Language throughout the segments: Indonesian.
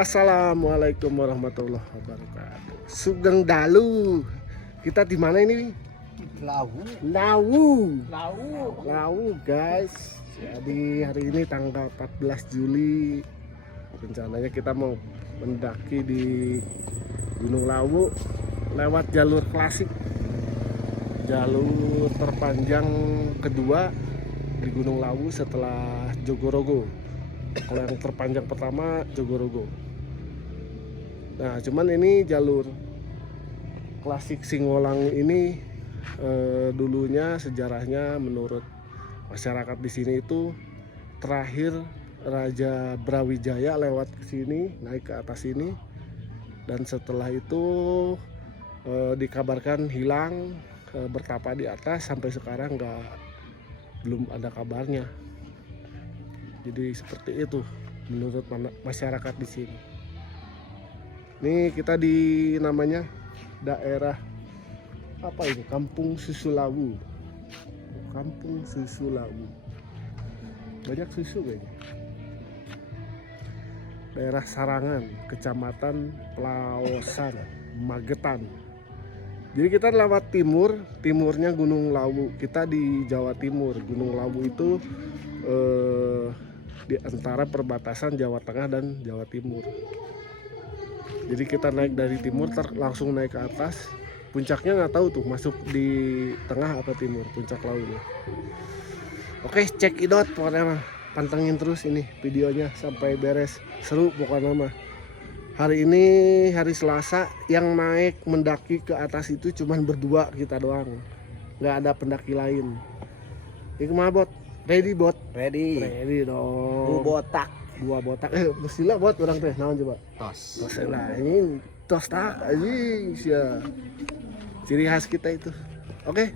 Assalamualaikum warahmatullahi wabarakatuh. Sugeng Dalu. Kita di mana ini? Lawu, guys. Jadi hari ini tanggal 14 Juli. Rencananya kita mau mendaki di Gunung Lawu lewat jalur klasik. Jalur terpanjang kedua di Gunung Lawu setelah Jogorogo. Kalau yang terpanjang pertama Jogorogo. Nah, cuman ini jalur klasik Singgolang ini dulunya sejarahnya menurut masyarakat di sini itu terakhir Raja Brawijaya lewat ke sini, naik ke atas ini, dan setelah itu dikabarkan hilang, bertapa di atas sampai sekarang belum ada kabarnya. Jadi seperti itu menurut masyarakat di sini. Ini kita di namanya daerah apa ini? Kampung Susu Lawu. Kampung Susu Lawu. Banyak susu kayaknya. Daerah Sarangan, Kecamatan Pelawasan, Magetan. Jadi kita lewat timurnya Gunung Lawu. Kita di Jawa Timur. Gunung Lawu itu di antara perbatasan Jawa Tengah dan Jawa Timur. Jadi kita naik dari timur langsung naik ke atas. Puncaknya nggak tahu tuh masuk di tengah atau timur puncak Lawunya. Oke, cek idot pokoknya mah. Pantengin terus ini videonya sampai beres. Seru pokoknya mah. Hari ini hari Selasa, yang naik mendaki ke atas itu cuman berdua kita doang. Nggak ada pendaki lain. Ini kemana bot? Ready bot? Ready dong. Dua botak. Mestilah bot orang teh naon coba? Tos lah ini tos tak anjing sia. Ciri khas kita itu. Oke.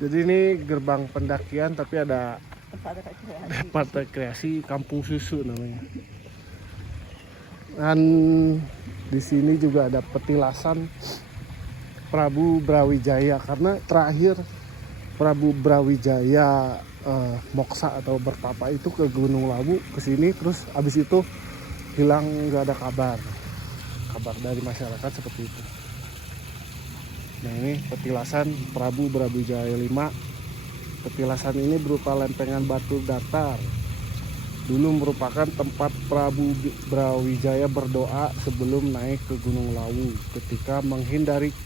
Jadi ini gerbang pendakian tapi ada tempat rekreasi Kampung Susu namanya. Dan di sini juga ada petilasan Prabu Brawijaya, karena terakhir Prabu Brawijaya moksa atau bertapa itu ke Gunung Lawu, ke sini, terus abis itu hilang, nggak ada kabar dari masyarakat seperti itu. Nah, ini petilasan Prabu Brawijaya V. Petilasan ini berupa lempengan batu datar. Dulu merupakan tempat Prabu Brawijaya berdoa sebelum naik ke Gunung Lawu ketika menghindari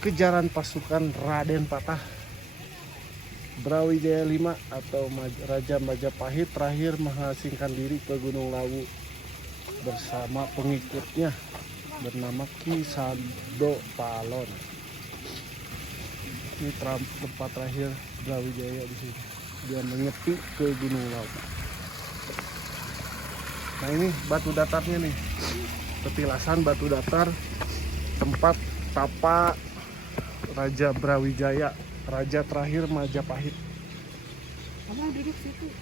kejaran pasukan Raden Patah. Brawijaya V atau Raja Majapahit terakhir mengasingkan diri ke Gunung Lawu bersama pengikutnya bernama Ki Sado Palon. Ini tempat terakhir Brawijaya di sini. Dia menyepi ke Gunung Lawu. Nah, ini batu datarnya nih. Petilasan batu datar tempat tapa Raja Brawijaya, raja terakhir Majapahit. Kamu duduk situ.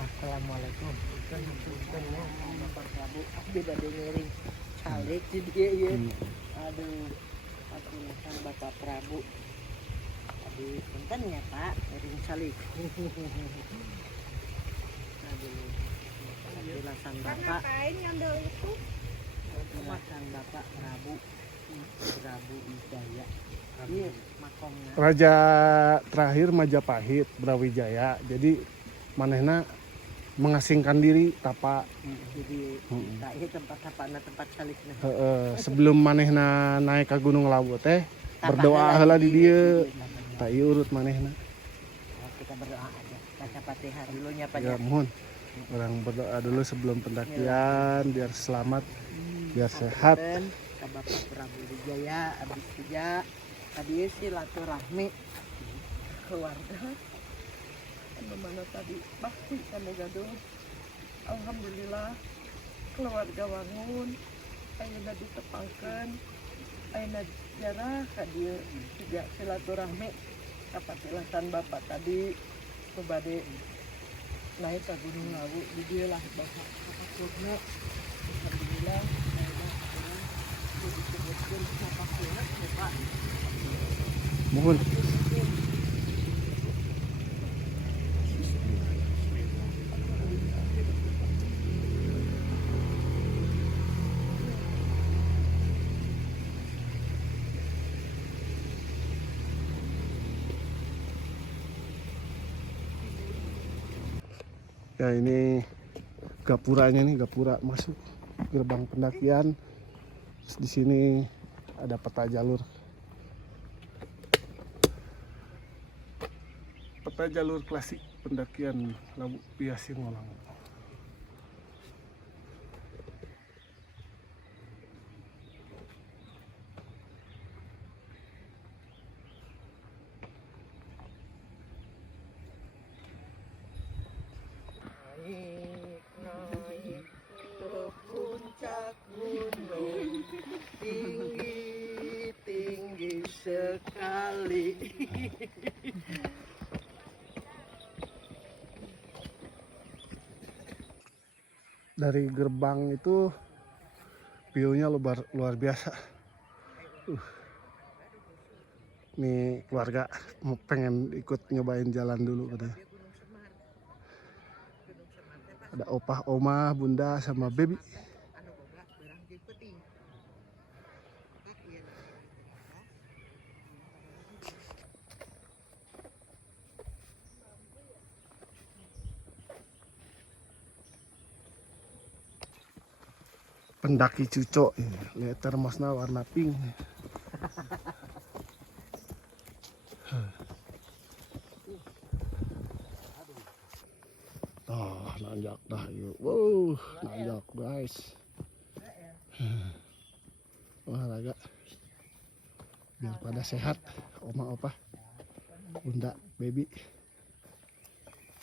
Assalamualaikum. Bapak Prabu, beda dengerin calik di dia ya. Aduh, aku sang Bapak Prabu. Tadi punten ya Pak, ngering calik. Aduh, penjelasan Bapak. Ngapain nyandel itu? Penjelasan Bapak Prabu Wijaya. Iya, makomnya. Raja terakhir Majapahit Brawijaya. Jadi manehna mengasingkan diri tapa. Jadi ini tempat tapana, tempat salikna. Sebelum manehna naik ke Gunung Lawu teh berdoa heula di dieu. Tak ieu urut manehna. Kita berdoa aja. Baca Fatihah dulu nya Pak. Ya mohon. Orang berdoa dulu sebelum pendakian biar selamat, biar sehat. Ke Bapak Prabu Wijaya, abis kerja tadi silaturahmi keluarga. Mana tadi bakti kami gaduh. Alhamdulillah keluarga wangun. Ayeuna ditepangkeun. Ayeuna jarah ka dieu juga silaturahmi. Kapatilasan Bapak tadi kebade naik ke Gunung Lawu di dieu lah Bapak. Kapakna. Alhamdulillah. Mohon. Ya ini gapuranya nih, gapura masuk gerbang pendakian. Terus di sini ada peta jalur. Peta jalur klasik pendakian Lawu Pia Singolang. Naik ke puncak gunung, tinggi sekali. Dari gerbang itu view-nya luar biasa. Nih keluarga pengen ikut nyobain jalan dulu katanya. Ada opah, oma, bunda, sama baby. Pendaki cucok, lihat termosnya warna pink. Oh, nanjak dah yuk. Wow, nanjak guys. Olahraga biar pada sehat, oma opa, bunda, baby.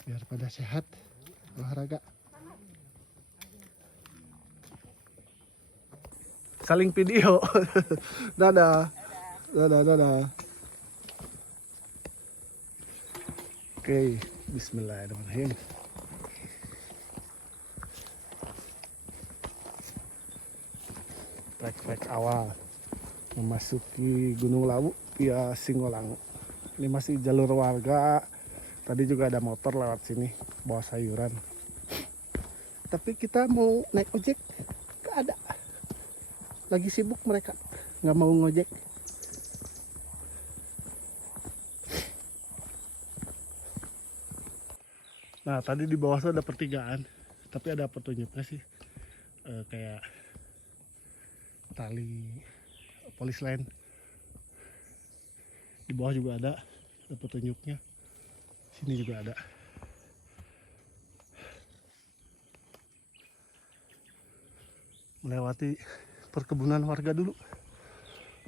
Biar pada sehat, olahraga. Saling video. Dadah. Dadah. Oke, bismillahirrahmanirrahim. Trek awal memasuki Gunung Lawu Pia Singolang. Ini masih jalur warga. Tadi juga ada motor lewat sini bawa sayuran. Tapi kita mau naik ojek, gak ada. Lagi sibuk mereka, nggak mau ngojek. Nah tadi di bawah tuh ada pertigaan, tapi ada petunjuknya sih, kayak tali polis lain. Di bawah juga ada petunjuknya. Sini juga ada. Melewati perkebunan warga dulu,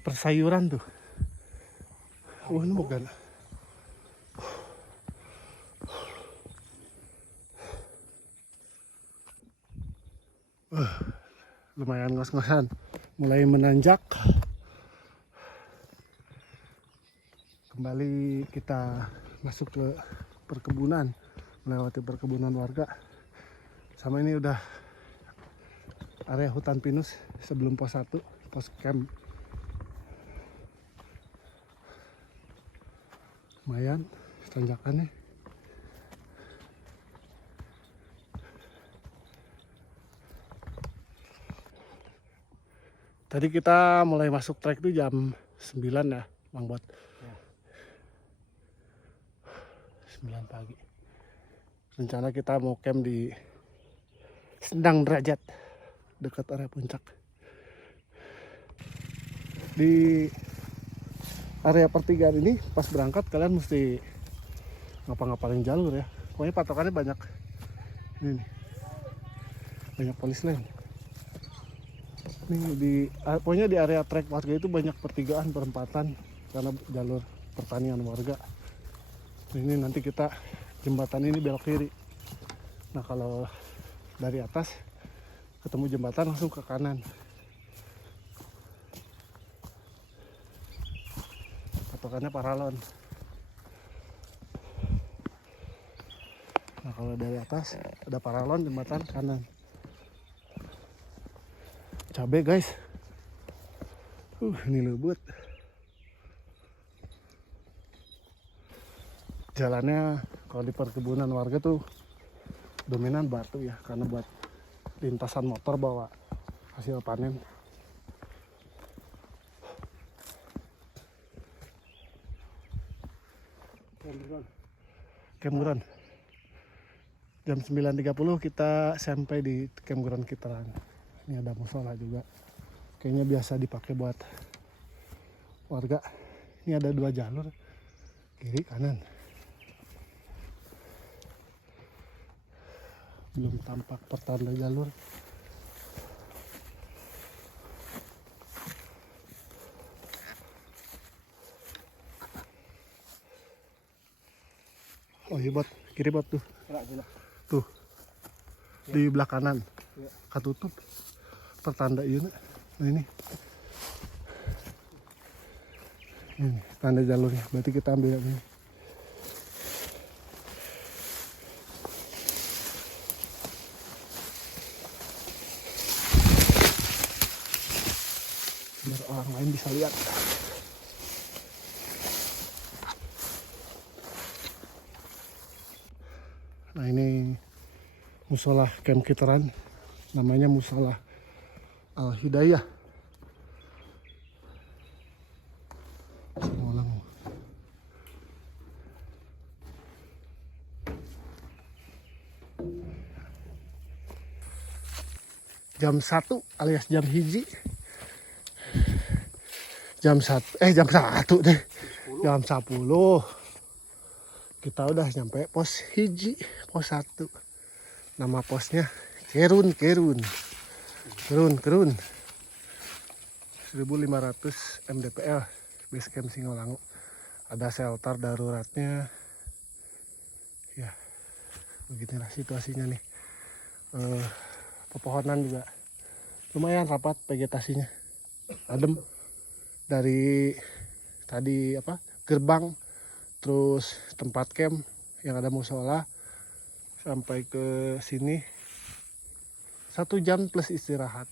persayuran tuh. Wah ini bukan. Lumayan ngos-ngosan, mulai menanjak. Kembali kita masuk ke perkebunan, melewati perkebunan warga. Sama ini udah area hutan pinus sebelum pos 1, pos camp. Lumayan tanjakannya. Tadi kita mulai masuk trek tuh jam 9 ya, Bang Bot. 9 pagi. Rencana kita mau camp di Sendang Derajat, dekat area puncak. Di area pertigaan ini pas berangkat kalian mesti ngapa-ngapain jalur ya. Pokoknya patokannya banyak. Ini nih. Banyak polis lain. Nih pokoknya di area trek warga itu banyak pertigaan, perempatan karena jalur pertanian warga. Ini nanti kita jembatan ini belok kiri. Nah kalau dari atas ketemu jembatan langsung ke kanan. Patokannya paralon. Nah kalau dari atas ada paralon, jembatan kanan. Cabe guys. Ini lembut. Jalannya kalau di perkebunan warga tuh dominan batu ya, karena buat lintasan motor bawa hasil panen. Kemuran. Jam 9.30 kita sampai di campground Kiteran. Ini ada musola juga. Kayaknya biasa dipakai buat warga. Ini ada 2 jalur, kiri kanan. Belum tampak pertanda jalur. Oh iya bot, kiri bot tuh. Tuh. Di belah kanan. Katutup. Pertanda iya. Nah ini. Ini tanda jalurnya. Berarti kita ambil yang ini. Biar orang lain bisa lihat. Nah ini musola Camp Kiteran, namanya Musola Al Hidayah. Jam 1 alias jam hiji. Jam 1 deh. Jam 10. Kita udah nyampe pos hiji, pos 1. Nama posnya Kerun. 1500 mdpl, base camp Singolangu. Ada shelter daruratnya. Ya, beginilah situasinya nih. Pepohonan juga lumayan rapat vegetasinya, adem. Dari tadi gerbang, terus tempat camp yang ada musola sampai ke sini 1 jam plus istirahat.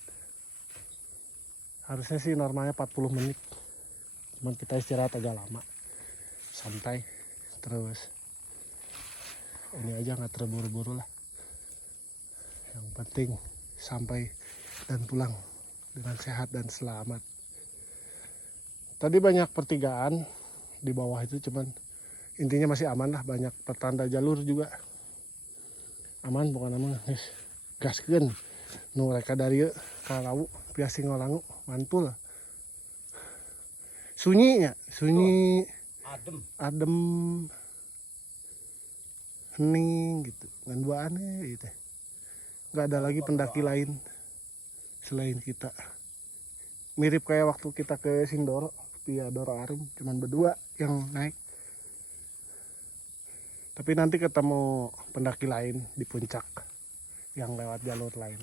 Harusnya sih normalnya 40 menit, cuman kita istirahat agak lama, santai. Terus ini aja nggak terburu-buru lah, yang penting sampai dan pulang dengan sehat dan selamat. Tadi banyak pertigaan di bawah itu, cuman intinya masih aman lah. Banyak pertanda jalur juga aman, bukan aman. Gaskeun nu reka dari Kalawu via Singolangu mantul. Sunyi adem hening gitu, ngan aneh gitu. Nggak ada lagi pendaki lain selain kita. Mirip kayak waktu kita ke Sindoro via Doro Arum, cuman berdua yang naik. Tapi nanti ketemu pendaki lain di puncak yang lewat jalur lain.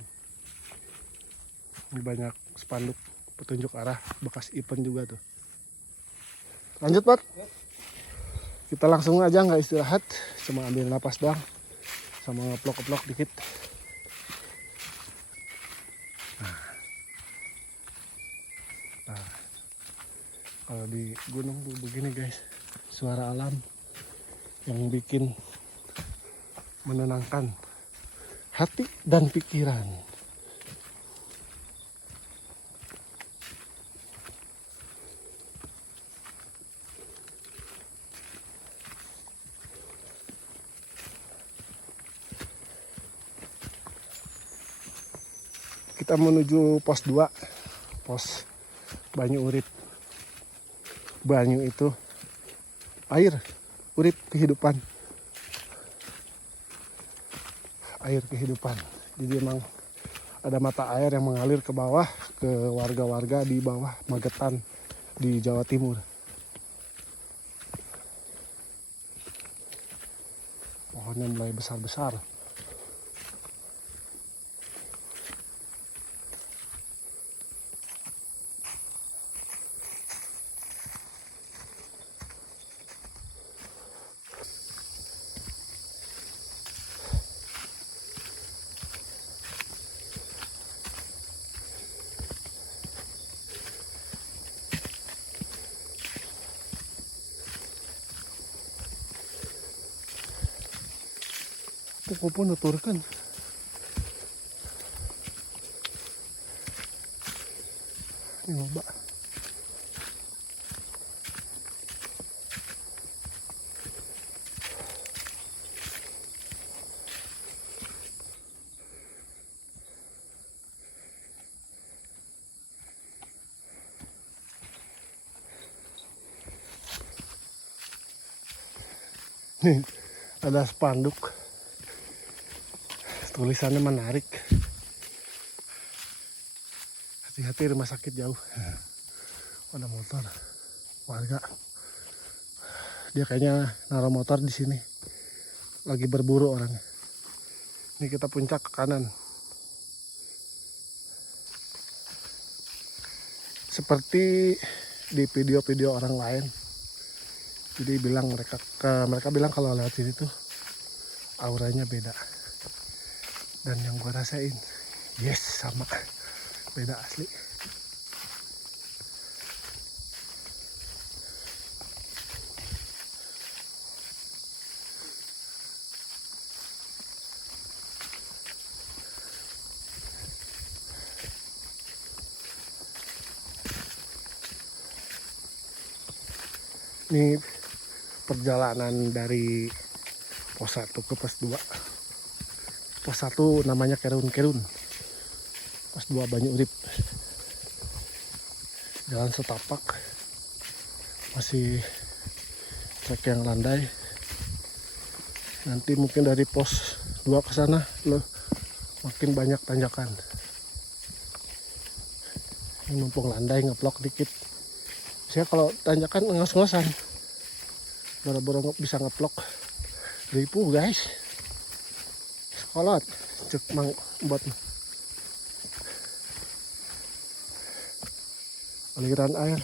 Ini banyak spanduk petunjuk arah bekas event juga tuh. Lanjut Pak. Kita langsung aja, nggak istirahat, cuma ambil napas doang sama ngeplok-ngeplok dikit. Nah, kalau di gunung tuh begini guys, suara alam yang bikin menenangkan hati dan pikiran. Kita menuju pos 2, pos Banyu Urip. Banyu itu air, urip kehidupan. Air kehidupan. Jadi emang ada mata air yang mengalir ke bawah, ke warga-warga di bawah Magetan di Jawa Timur. Pohonnya mulai besar-besar. Kupu nuturkan. Ini loba. Nih, ada spanduk. Tulisannya menarik. Hati-hati, rumah sakit jauh. Ada motor warga. Dia kayaknya naruh motor di sini. Lagi berburu orang. Ini kita puncak ke kanan. Seperti di video-video orang lain. Jadi mereka bilang kalau lewat sini tuh auranya beda. Dan yang gua rasain, yes, sama, beda asli. Ini perjalanan dari pos 1 ke pos 2. Pos 1 namanya Kerun-Kerun. Pos 2 Banyu Urip. Jalan setapak. Masih trek yang landai. Nanti mungkin dari pos 2 ke sana makin banyak tanjakan. Ini mumpung landai ngeplok dikit. Saya kalau tanjakan ngos-ngosan. Boro-boro bisa ngeplok. Ribu guys. Sekolot cek mang buat aliran air.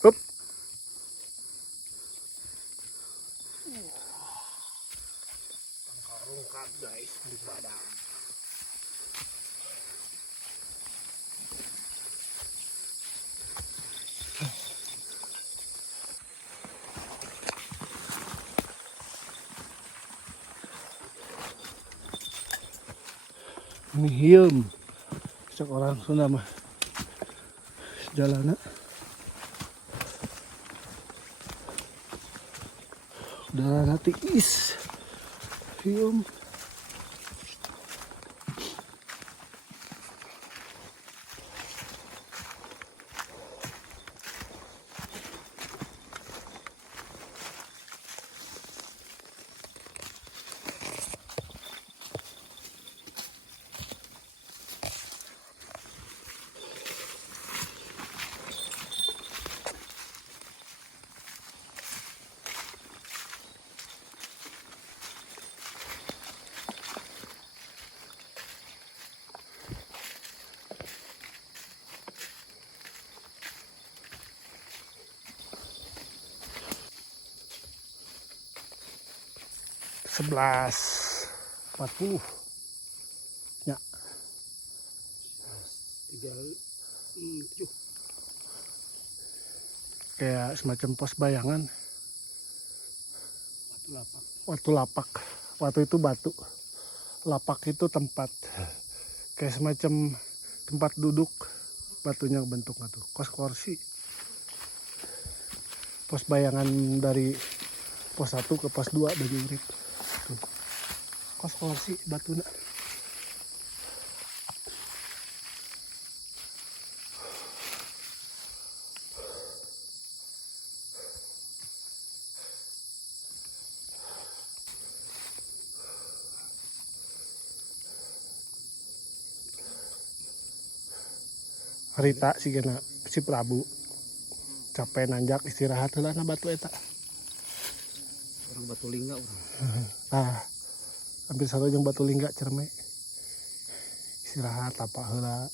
Hup. Rungkat guys di badan. Ini hium. Cek orang Sunda mah. Jalannya udara tiis. Hium. Sebelas 40 ya 37 kayak semacam pos bayangan. Waktu lapak, waktu itu batu, lapak itu tempat kayak semacam tempat duduk, batunya bentuk tuh kos kursi. Pos bayangan dari pos 1 ke pos 2 Banyu Urip. Kos kursi batuna. Harita si Prabu capek nanjak istirahat lah na batu eta. Orang Batu Lingga orang. Ah, hampir satu jeung Batu Lingga cerme. Istirahat apa heula.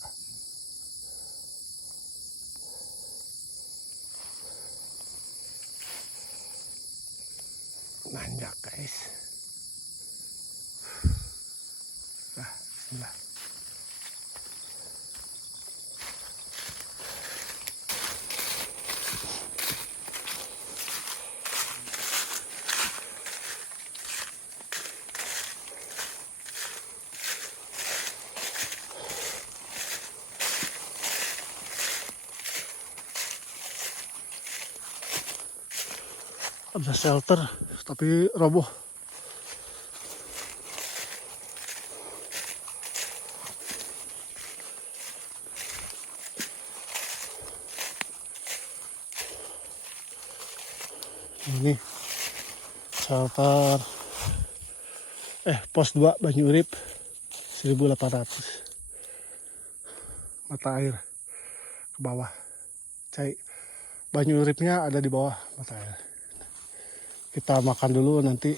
Nanjak guys. Bismillah. Ada shelter tapi roboh. Ini shelter pos 2 Banyu Urip 1800. Mata air ke bawah. Cai Banyu Uripnya ada di bawah mata air. Kita makan dulu, nanti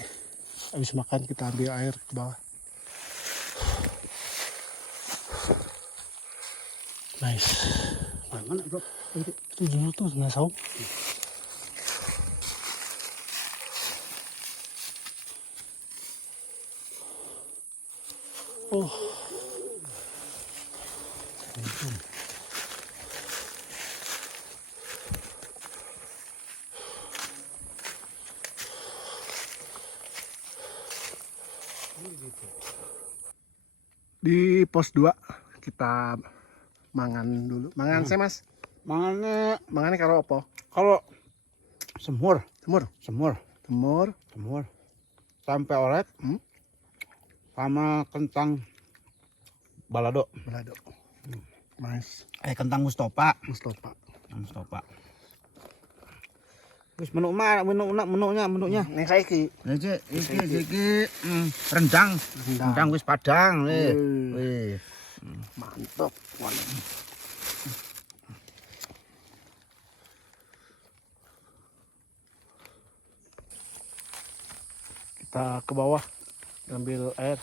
habis makan kita ambil air ke bawah. Nice. Mana bro? Itu dulu tuh Nasaung. Oh. Di pos 2 kita mangan dulu. Mangan saya Mas. Mangannya Karo apa? kalau semur, Semur. semur, Semur. semur, sampai orek, sama kentang balado. Balado. Nice. Kentang Mustofa. Mustofa. Mustofa. Terus menunya. Nih saiki. Iki rendang. Rendang wis padang. Wih. Mantap. Kita ke bawah ngambil air.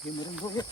Jemurin bro ya.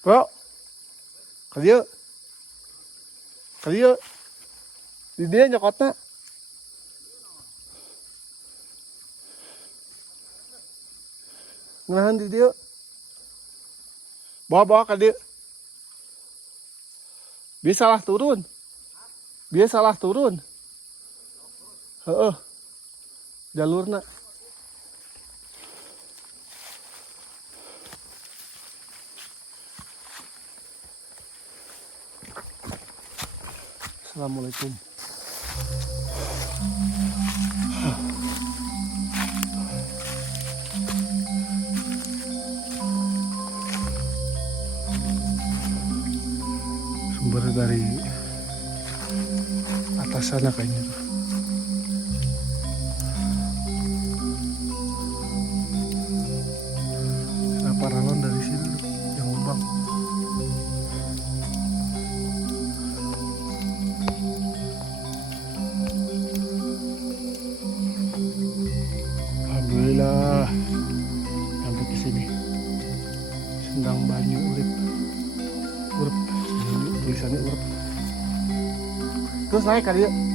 Bro, kalian, di dia nyokotna. Ngahan di dia. Bawa kalian. Biasalah turun. Heeh. Jalurna. Assalamualaikum. Sumber dari atas sana kayaknya tuh. Kenapa ralon dari sini tuh, yang lubang? Alhamdulillah sampai ke sini. Sendang banyu urip. Tulisannya urip. Terus naik kali ya. Ini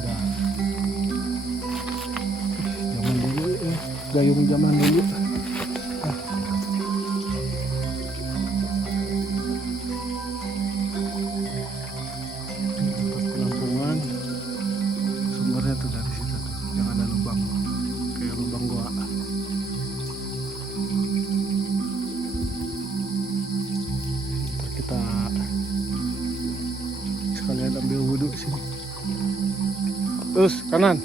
ada zaman dulu gayung zaman dulu. Pelampungan sumbernya tuh dari situ tuh, yang ada lubang kayak lubang goa. Ntar kita sekalian ambil wudhu sini. Terus kanan.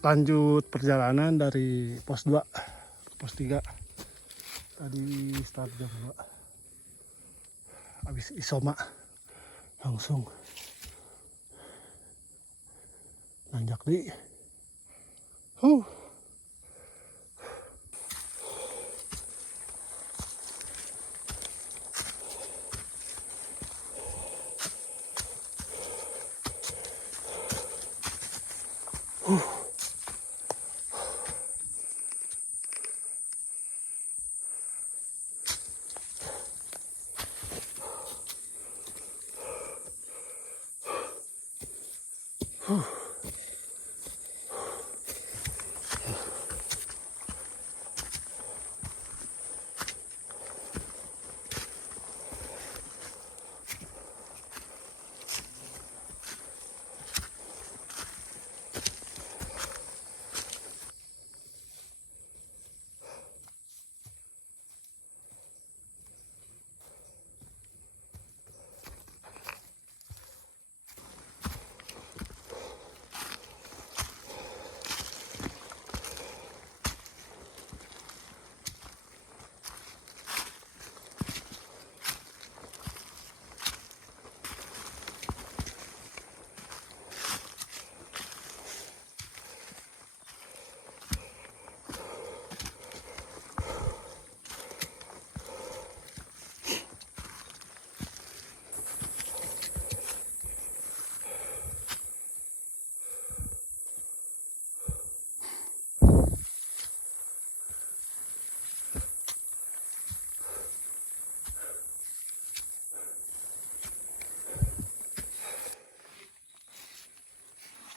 Lanjut perjalanan dari pos 2 ke pos 3. Tadi start jam 2. Habis isoma langsung nanjak di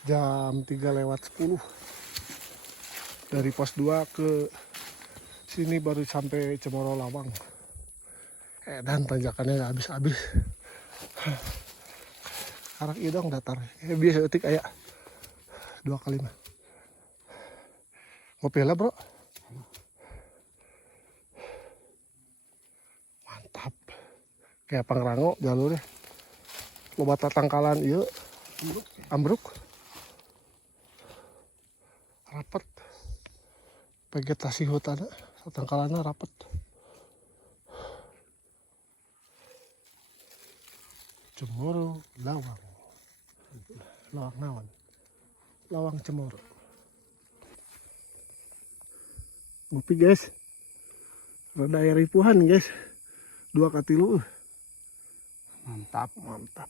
jam 3:10 dari pos 2 ke sini baru sampai Cemoro Lawang. Dan tanjakannya nggak habis-habis. Arak idong datar. Biasa etik kayak 2 kali mah. Ngopi lah bro. Mantap. Kayak Pangrango jalurnya. Loba tatangkalan iya. Ambruk. Rapet. Vegetasi hutan tatangkalannya rapet. Cemoro Lawang. Lawang naon? Lawang Cemoro. Ngopi guys. Rada air ripuhan guys. 2 katilu. Mantap. Mantap.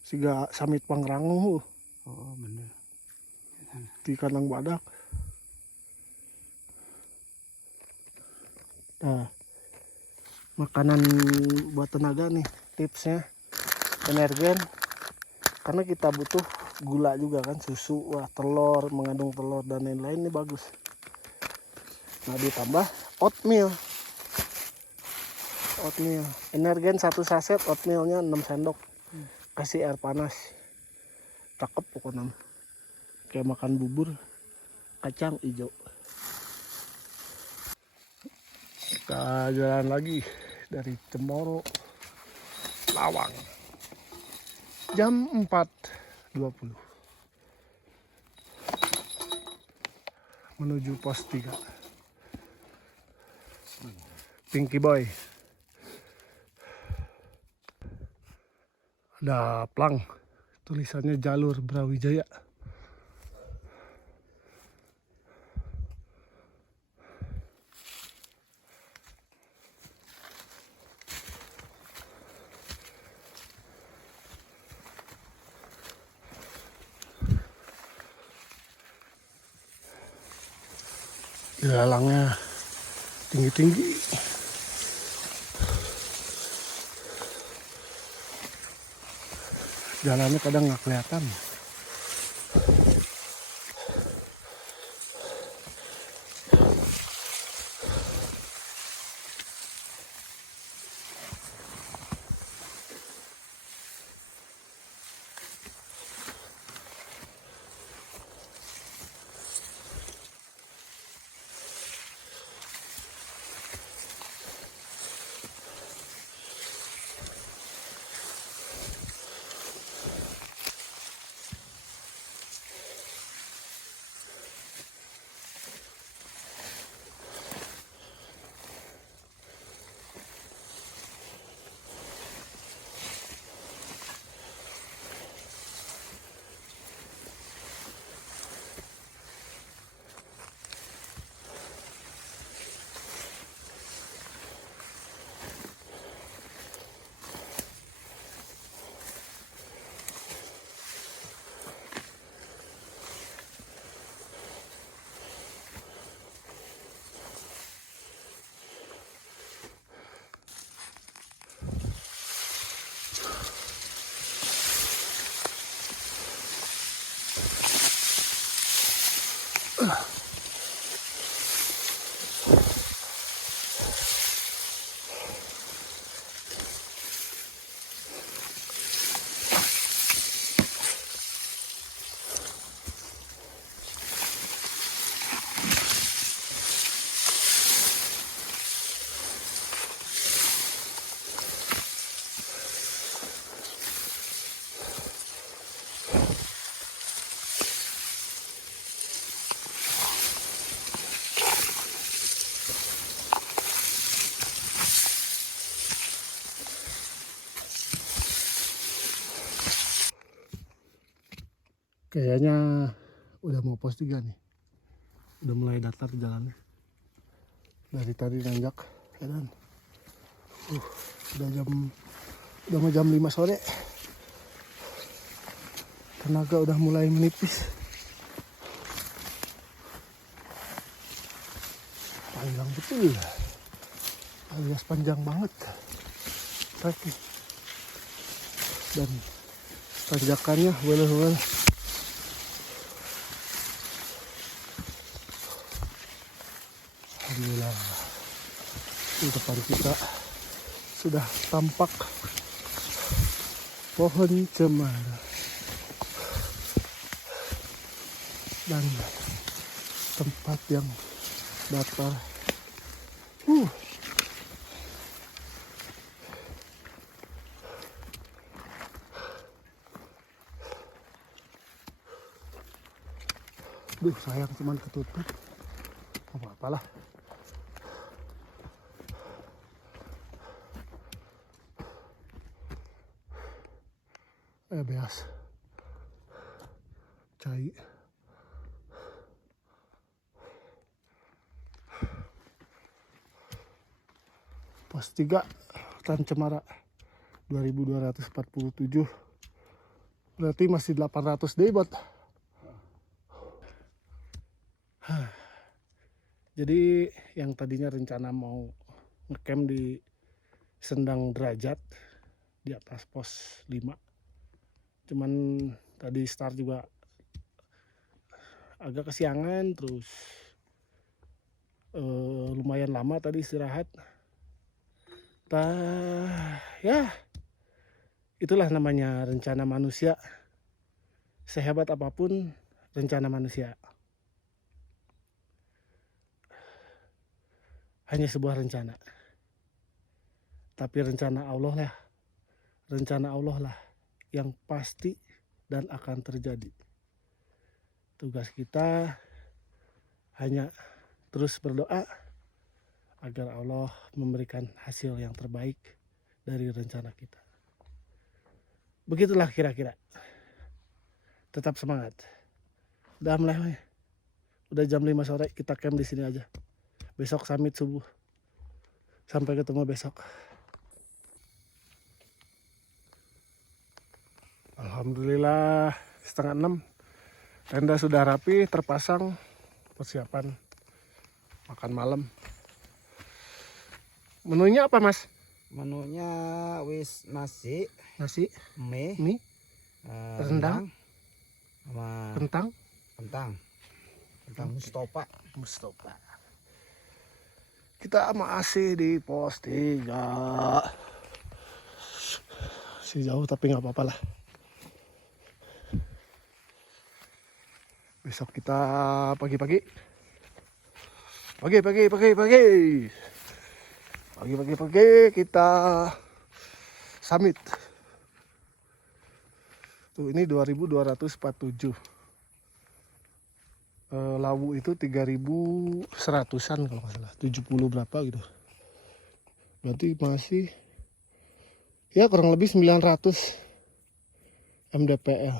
Siga samit Pangrango. Oh bener. Di kandang badak. Nah, makanan buat tenaga nih tipsnya, energen, karena kita butuh gula juga kan, susu, telur, mengandung telur dan lain-lain, ini bagus. Nah ditambah oatmeal, energen 1 saset, oatmealnya 6 sendok, kasih air panas, cakep pokoknya, kayak makan bubur kacang hijau. Kita jalan lagi dari Cemoro Lawang jam 4:20 menuju pos 3 Pinky Boy. Ada plang tulisannya jalur Brawijaya. Galangnya tinggi-tinggi. Jalannya kadang nggak kelihatan. Kayaknya udah mau pos 3 nih. Udah mulai datar jalannya. Dari tadi nanjak ya dan udah mau jam 5 sore. Tenaga udah mulai menipis. Panjang betul. Alias panjang banget. Trekking. Dan tanjakannya well. Alhamdulillah, di depan kita sudah tampak pohon cemara dan tempat yang datar. Duh, sayang cuman ketutup. Apa-apalah. Beas cai pos 3 Hutan Cemara 2247, berarti masih 800 deh bot. Jadi yang tadinya rencana mau ngecamp di Sendang Derajat di atas pos 5, cuman tadi start juga agak kesiangan, terus lumayan lama tadi istirahat. Ya itulah namanya rencana manusia. Sehebat apapun rencana manusia, hanya sebuah rencana. Tapi rencana Allah lah yang pasti dan akan terjadi. Tugas kita hanya terus berdoa agar Allah memberikan hasil yang terbaik dari rencana kita. Begitulah kira-kira. Tetap semangat. Udah mulai. Udah jam 5 sore, kita camp di sini aja. Besok summit subuh. Sampai ketemu besok. Alhamdulillah 5:30 tenda sudah rapi, terpasang, persiapan makan malam. Menunya apa mas? Menunya wis nasi, mie, rendang, sama kentang Mustopa. Kita masih di pos 3. Si jauh tapi nggak apa-apa lah. Besok kita pagi kita summit. Tuh ini 2247. Lawu itu 3100-an kalau nggak salah, 70 berapa gitu. Berarti masih ya kurang lebih 900 mdpl.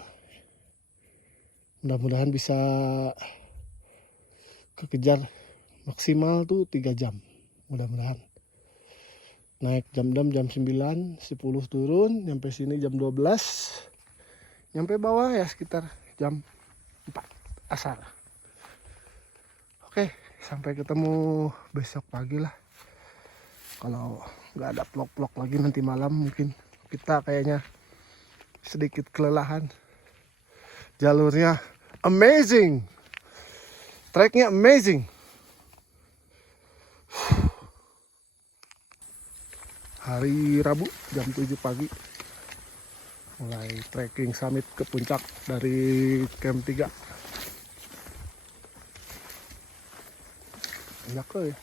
Mudah-mudahan bisa kekejar maksimal tuh 3 jam. Mudah-mudahan. Naik jam 9, 10 turun, nyampe sini jam 12. Nyampe bawah ya sekitar jam 4 asar. Oke, sampai ketemu besok pagi lah. Kalau nggak ada vlog-vlog lagi nanti malam, mungkin kita kayaknya sedikit kelelahan. Jalurnya amazing, treknya amazing. Hari Rabu jam 7 pagi mulai trekking summit ke puncak dari camp 3. Banyak loh ya.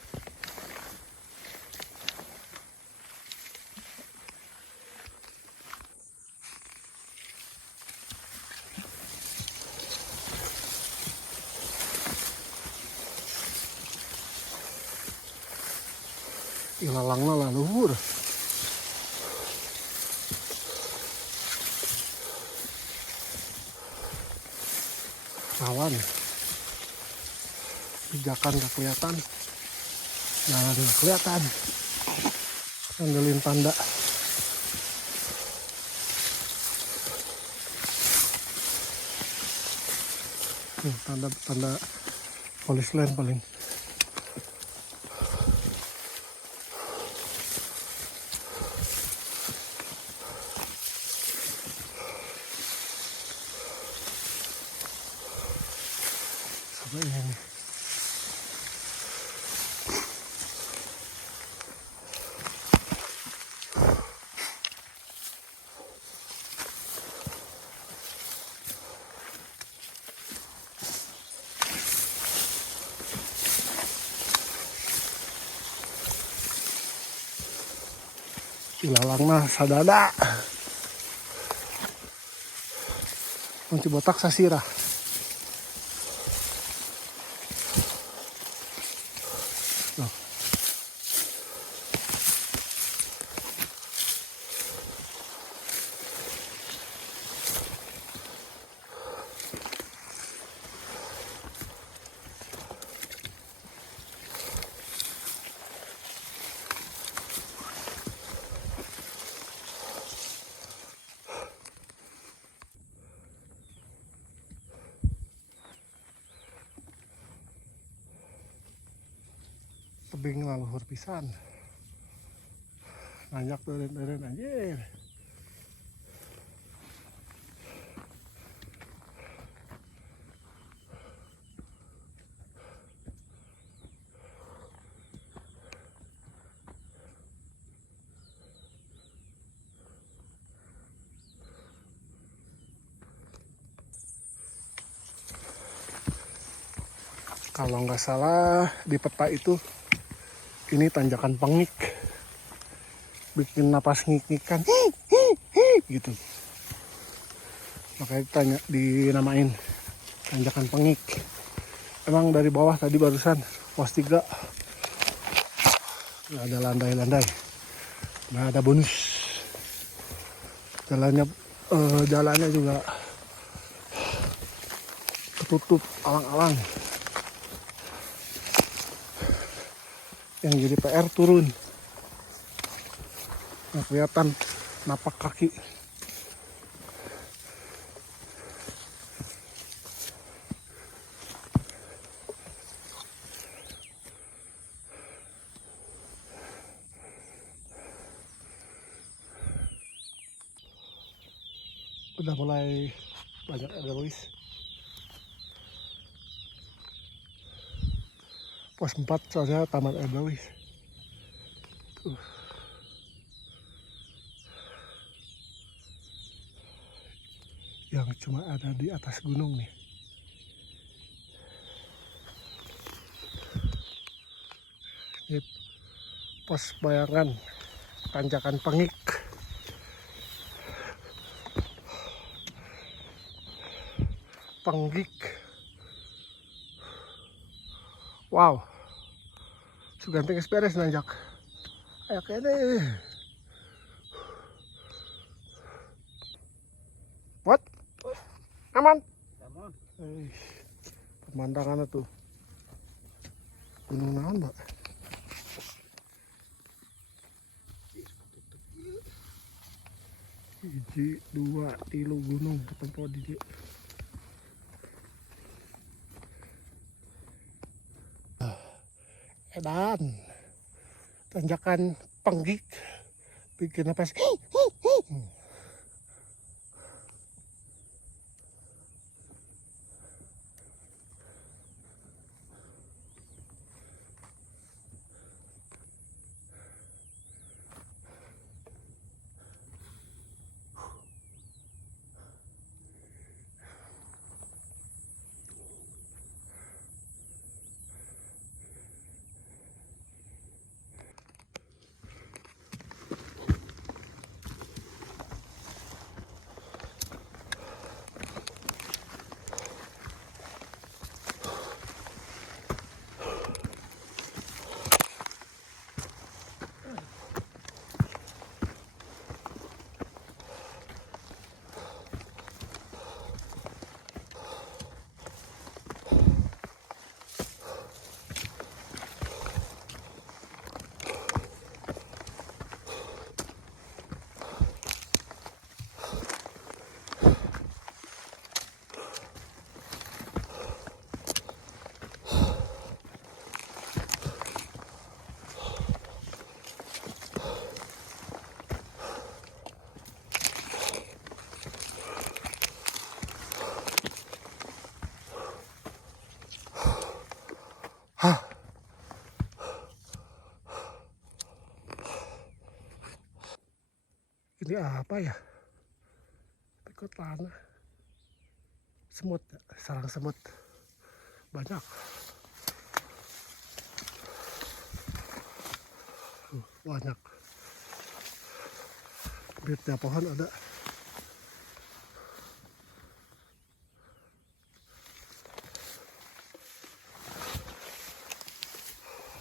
Ilalangna lah luhur. Rawan. Pijakan gak kelihatan. Jalan gak kelihatan. Andelin tanda. Tanda polis lain paling. Sampai ini. Ilalang mah sadada. Kunci botak sasirah. Loh. Tebing laluhur pisan. Nanyak deren anjir. Kalau nggak salah di peta itu ini tanjakan Pengik, bikin napas ngik-ngikan gitu, makanya dinamain tanjakan Pengik. Emang dari bawah tadi barusan pos 3 nggak ada landai-landai, nggak ada bonus. Jalannya juga tertutup alang-alang. Yang jadi PR turun, nggak kelihatan napak kaki. Udah mulai banyak egois. Pos 4 soalnya taman egois. Yang cuma ada di atas gunung nih. Ini pos bayangan tanjakan Pengik. Pengik. Wow. Suganteng beres nanjak. Ayo kene. What? Aman. Aman. Pemandangannya tuh. Gunung naon, Mbak? Hiji, 2, 3 gunung ketempo di dia. Edan. Tanjakan Pengik. Bikin apa sih? Ini apa ya? Ikut tanah. Semut, sarang semut. Banyak. Banyak. Di tiap pohon ada.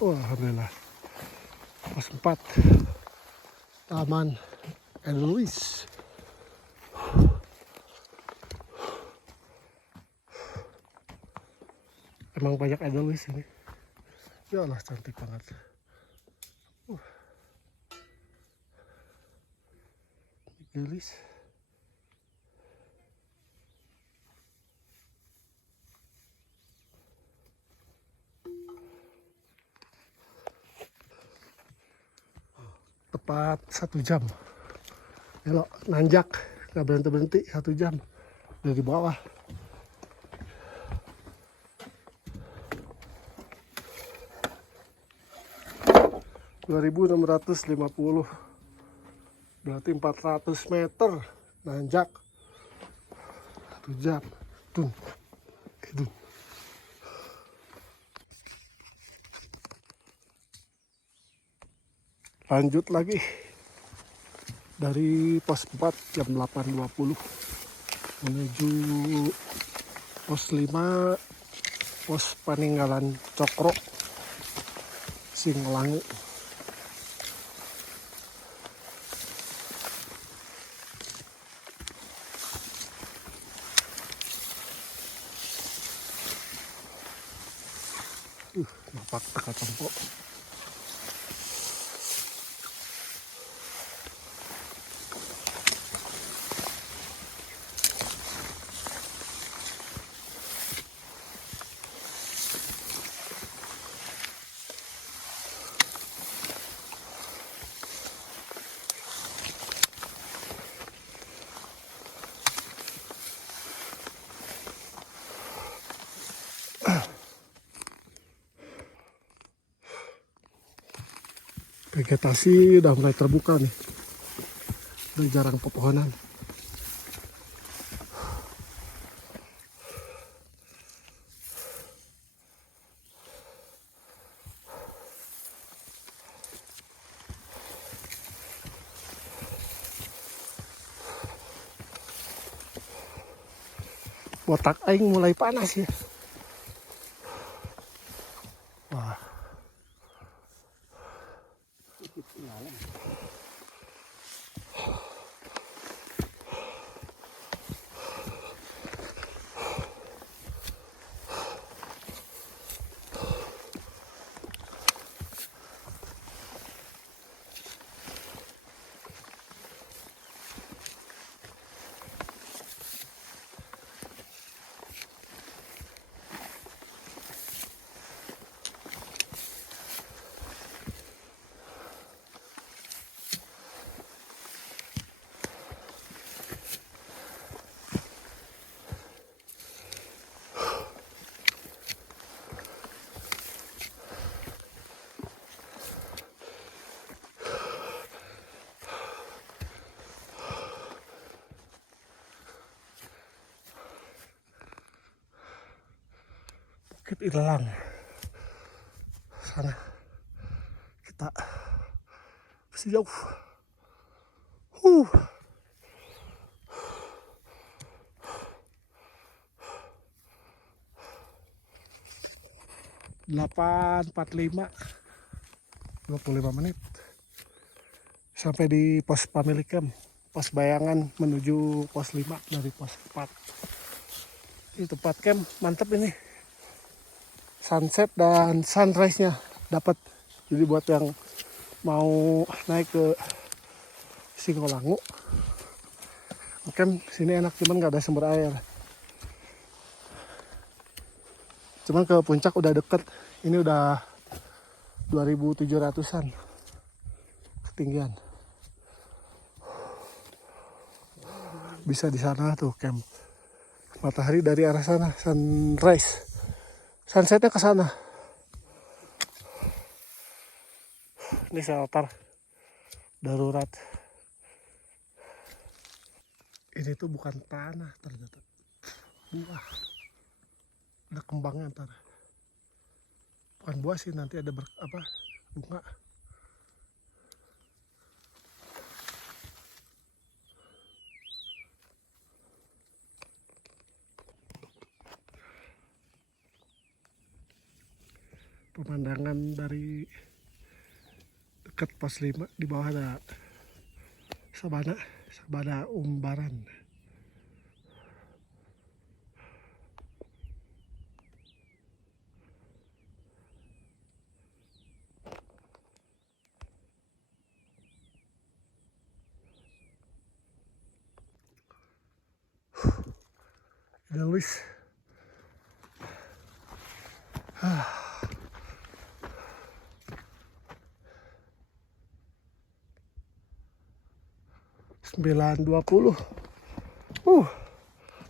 Wah, alhamdulillah. Pos 4 Taman Edelweiss. Emang banyak Edelweiss ini. Ya Allah, cantik banget. Edelweiss. Tepat 1 jam. Belok nanjak, nggak berhenti 1 jam dari bawah. (2.650) berarti 400 meter nanjak 1 jam. Dun. Dun. Lanjut lagi dari pos 4 jam 8.20 menuju pos 5, pos peninggalan Cokro Singlangu. Napak teka tempo. Vegetasi udah mulai terbuka nih, udah jarang pepohonan. Botak aing mulai panas ya. Wah. Bukit Ilalang. Sana kita masih jauh. 8.45, 25 menit sampai di pos family camp, pos bayangan menuju pos 5 dari pos 4. Ini tempat camp mantep ini, sunset dan sunrise nya dapat. Jadi buat yang mau naik ke Singlangu, camp sini enak, cuman nggak ada sumber air. Cuman ke puncak udah deket, ini udah 2.700-an ketinggian. Bisa di sana tuh camp. Matahari dari arah sana, sunrise. Sunsetnya ke sana. Ini shelter darurat. Ini tuh bukan tanah ternyata, buah. Ada kembangnya ntar. Bukan buah sih, nanti ada bunga. Pemandangan dari dekat pos 5, di bawah ada sabana umbaran. Ada Luis. 9:20.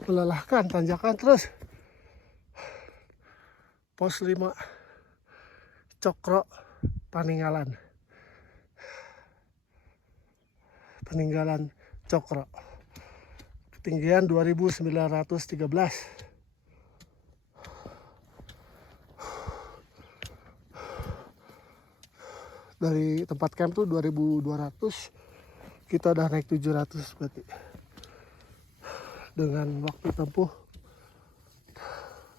Melelahkan, tanjakan terus. Pos 5 Cokro Paninggalan Cokro. Ketinggian 2913. Dari tempat camp tuh 2200. Kita udah naik 700 berarti. Dengan waktu tempuh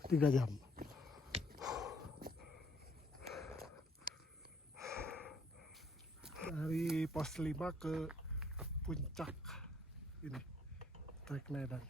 3 jam. Dari pos 5 ke puncak ini, trek Medan.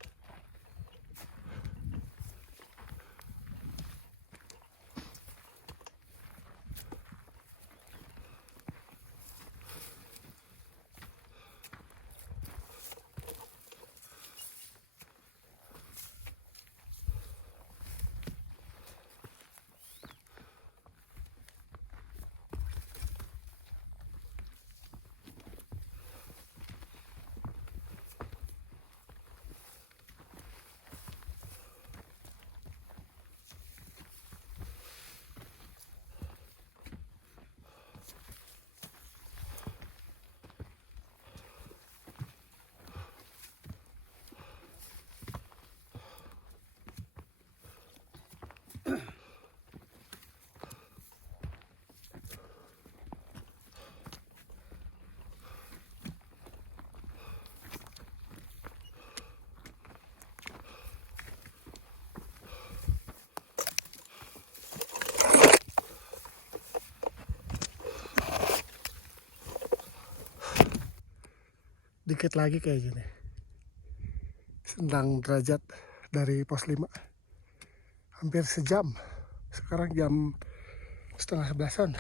Dikit lagi kayak gini. 9 derajat dari pos 5. Hampir sejam. Sekarang jam setengah 11-an.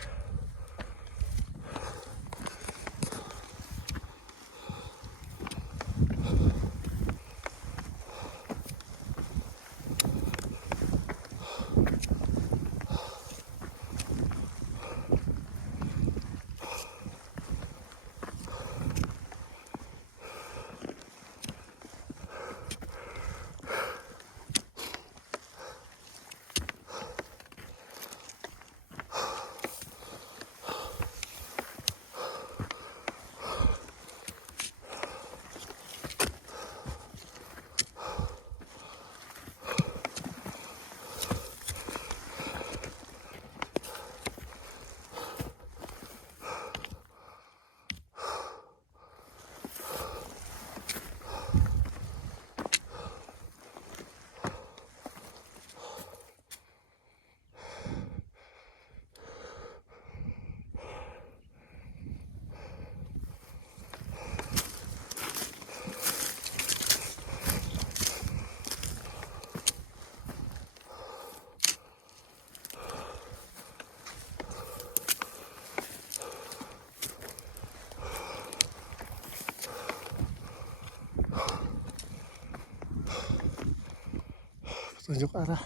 Tunjuk arah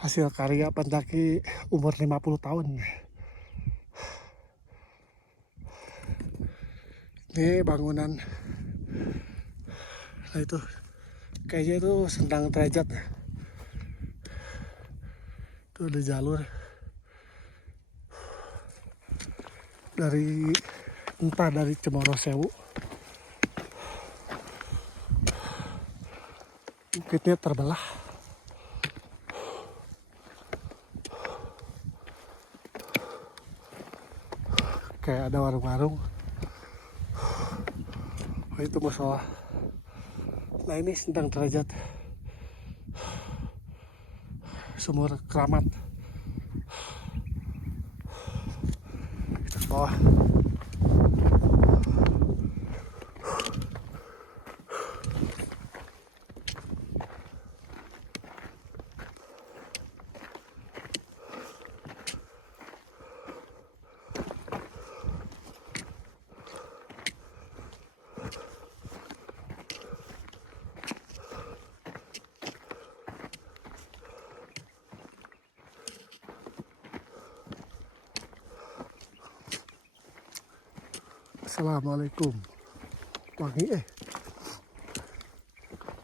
hasil karya pendaki umur 50 tahun. Ini bangunan, nah itu kayaknya itu Sendang Derajat. Itu ada jalur dari entah dari Cemoro Sewu bukitnya terbelah. Kayak ada warung-warung. Oh, itu masalah. Nah, ini Sendang Derajat, Sumur Keramat. Kita ke bawah. Assalamualaikum. Wangi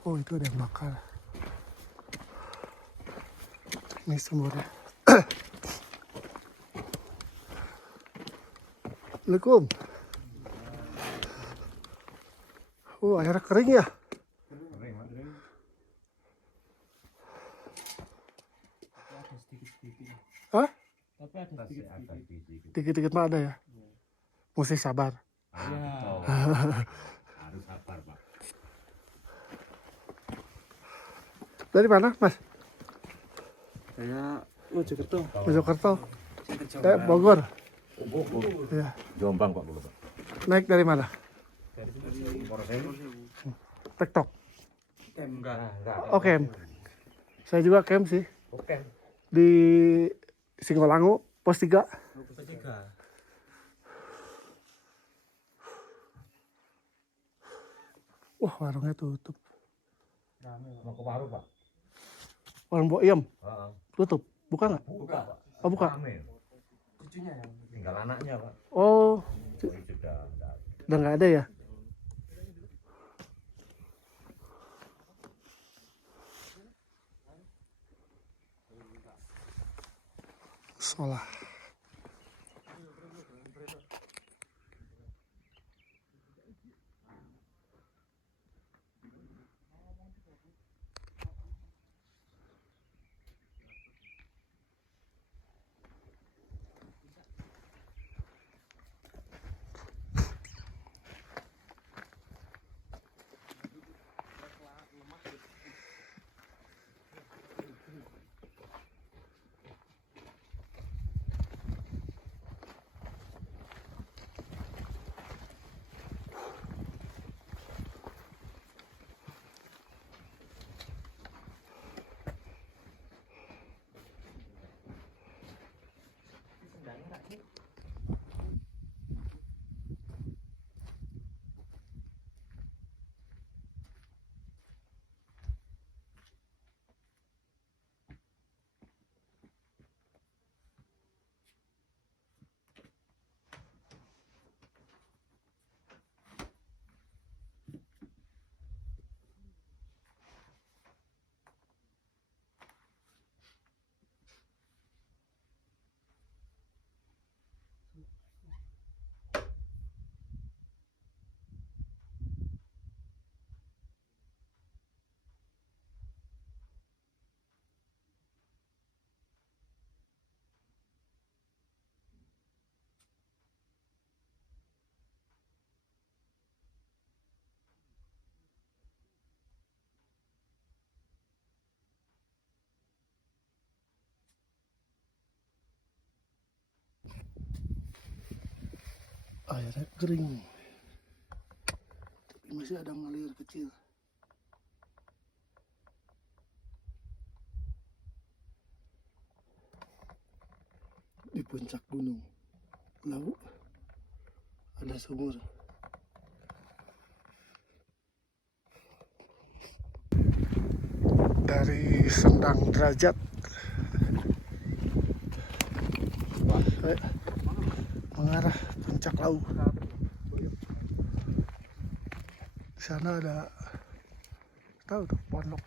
Oh, itu ada yang bakar. Ini sumurnya. Assalamualaikum. Oh, airnya kering ya? Hah? Tapi ada sedikit-sedikit. Dikit-dikit mah ada ya? Mesti sabar. Harus sabar, Pak. Dari mana, Mas? Saya Mojokerto. Mojokerto. Bogor. Ya. Jombang, Pak, dulu, Pak. Naik dari mana? Polsek. TikTok. Enggak. Oke. Saya juga camp sih. Oke. Di Singgolangu, pos 3. Wah, warungnya tutup. Mau ke warung, Pak? Warung Boyem Heeh. tutup. Buka nggak? Buka, Pak. Oh, buka. Rame. Cucunya yang Tinggal anaknya, Pak. Oh, Jadi sudah enggak. udah nggak ada ya? Salah. Airnya kering, tapi masih ada ngalir kecil. Di puncak gunung lalu ada sumur. Dari Sendang Derajat mengarah puncak Lawu. Di sana ada, tahu tuh, pondok.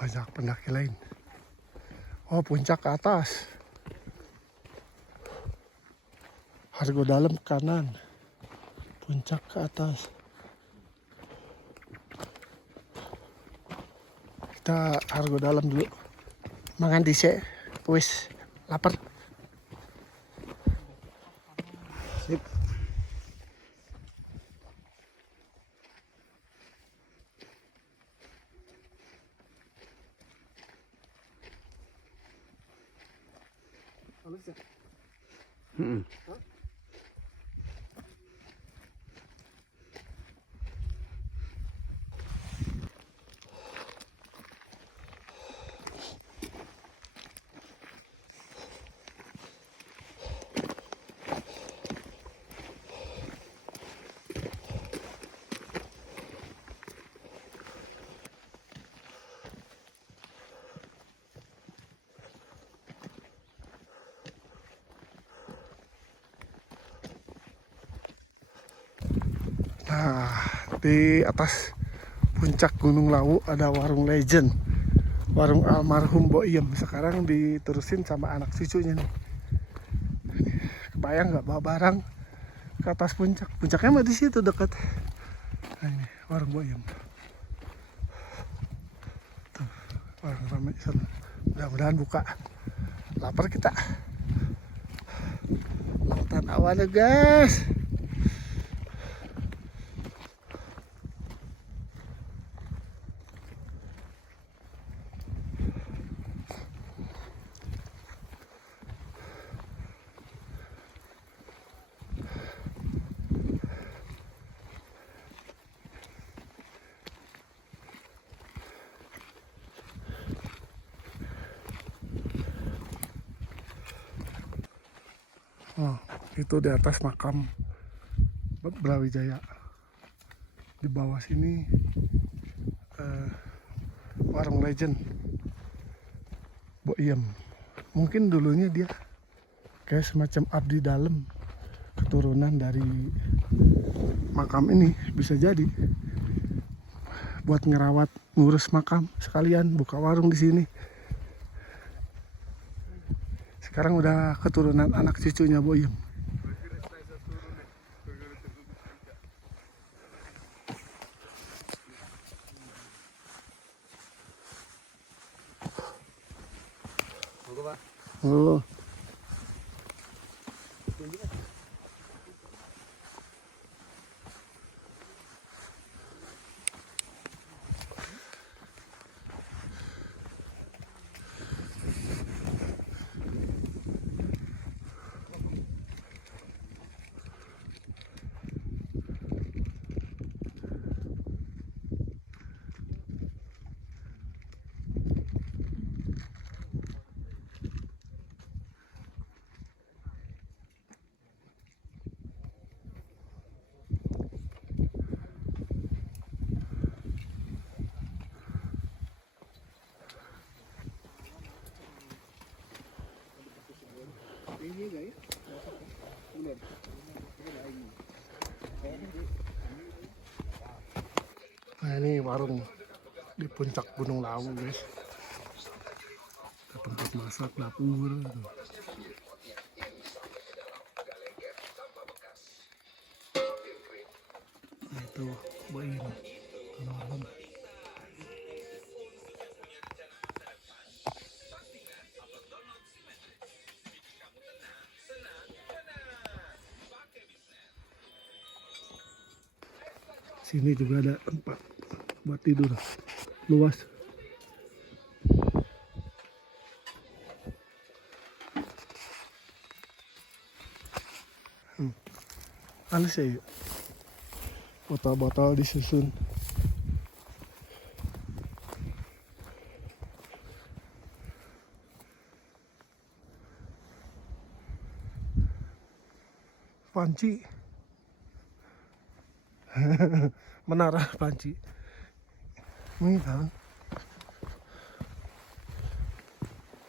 Banyak pendaki lain. Oh, puncak ke atas. Argo Dalam kanan, puncak ke atas. Kita Argo Dalam dulu. Mangan dhisik, wis lapar. Sip. Halus ya? Nah, di atas puncak Gunung Lawu ada warung legend, warung almarhum Boiem. Sekarang diterusin sama anak cucunya nih. Kebayang nggak bawa barang ke atas puncak? Puncaknya mah di situ dekat. Nah, ini warung Boiem. Tuh, warung ramai sana. Mudah-mudahan buka. Lapar kita. Lautan awan guys. Oh, itu di atas makam Brawijaya. Di bawah sini warung legend Boiem. Mungkin dulunya dia kayak semacam abdi dalam, keturunan dari makam ini, bisa jadi buat ngerawat, ngurus makam sekalian buka warung di sini. Sekarang udah keturunan anak cucunya Boiem. Oh. Nah, ini warung di puncak Gunung Lawu guys. Ada tempat masak, dapur. Nah, itu Boiem. Sini juga ada tempat buat tidur, luas. Halus ya, botol-botol disusun. Panci. Menara panci. Ini kan.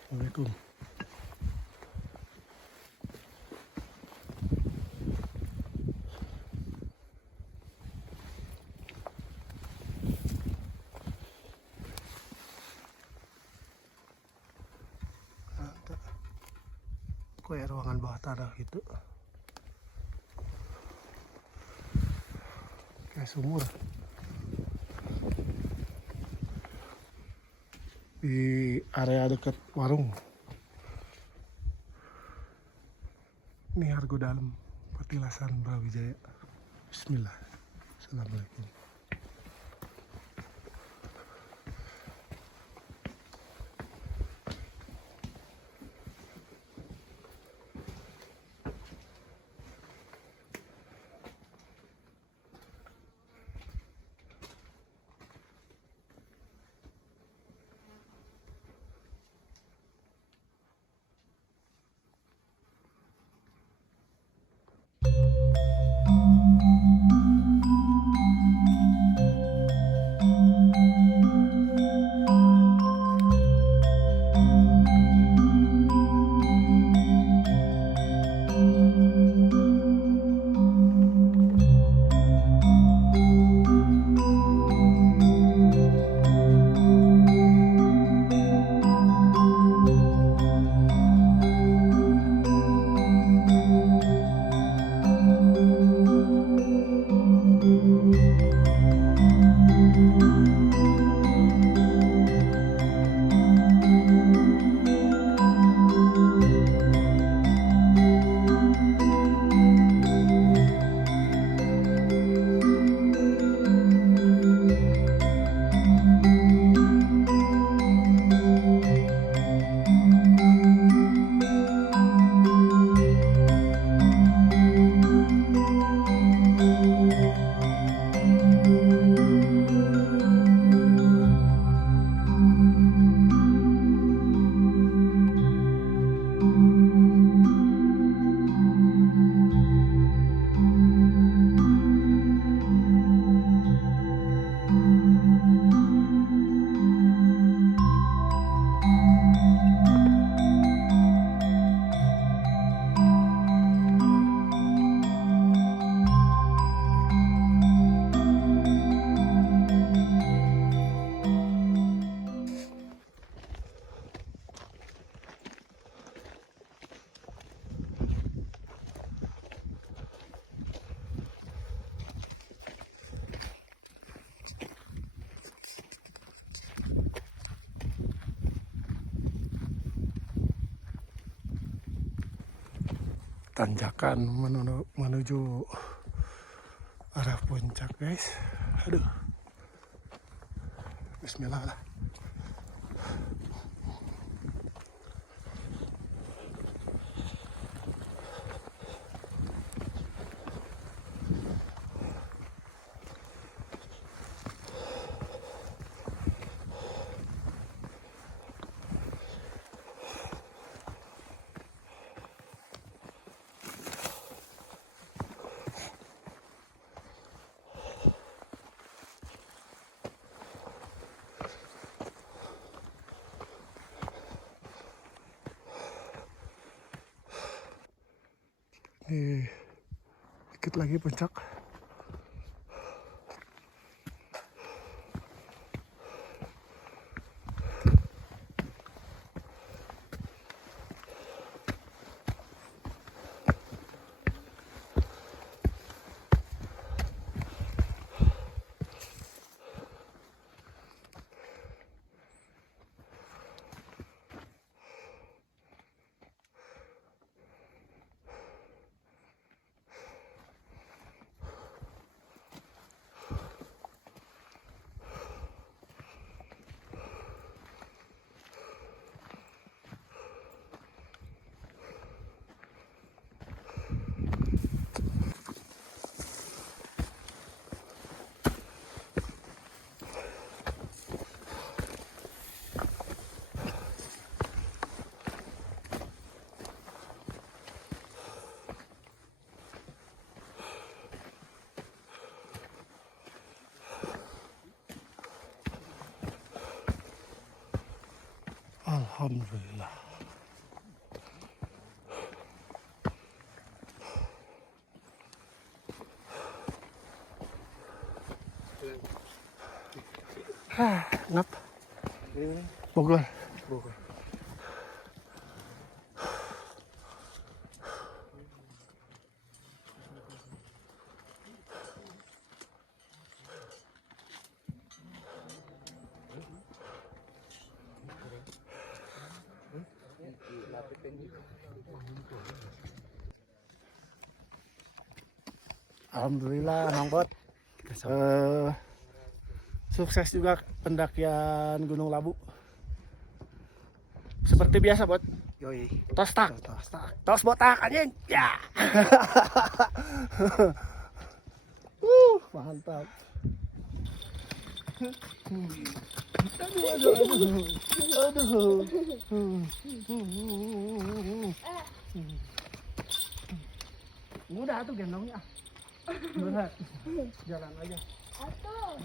Assalamualaikum. Kayak ruangan bawah tanah gitu. kayak sumur. Di area dekat warung. Ini Argo Dalam, Petilasan Brawijaya. Bismillah. Assalamualaikum. Tanjakan menuju arah puncak, guys. Aduh. Bismillah lah. Ini dikit lagi puncak. Alhamdulillah. Ngap. Bogor. Alhamdulillah Mang Bot. Sukses juga pendakian Gunung Labu. Seperti biasa, Bot. Yoi. Tos tak. Tos botak anjing. Ya. Mantap. Aduh. Udah tuh gendongnya. Berat. Jalan aja. Atuh.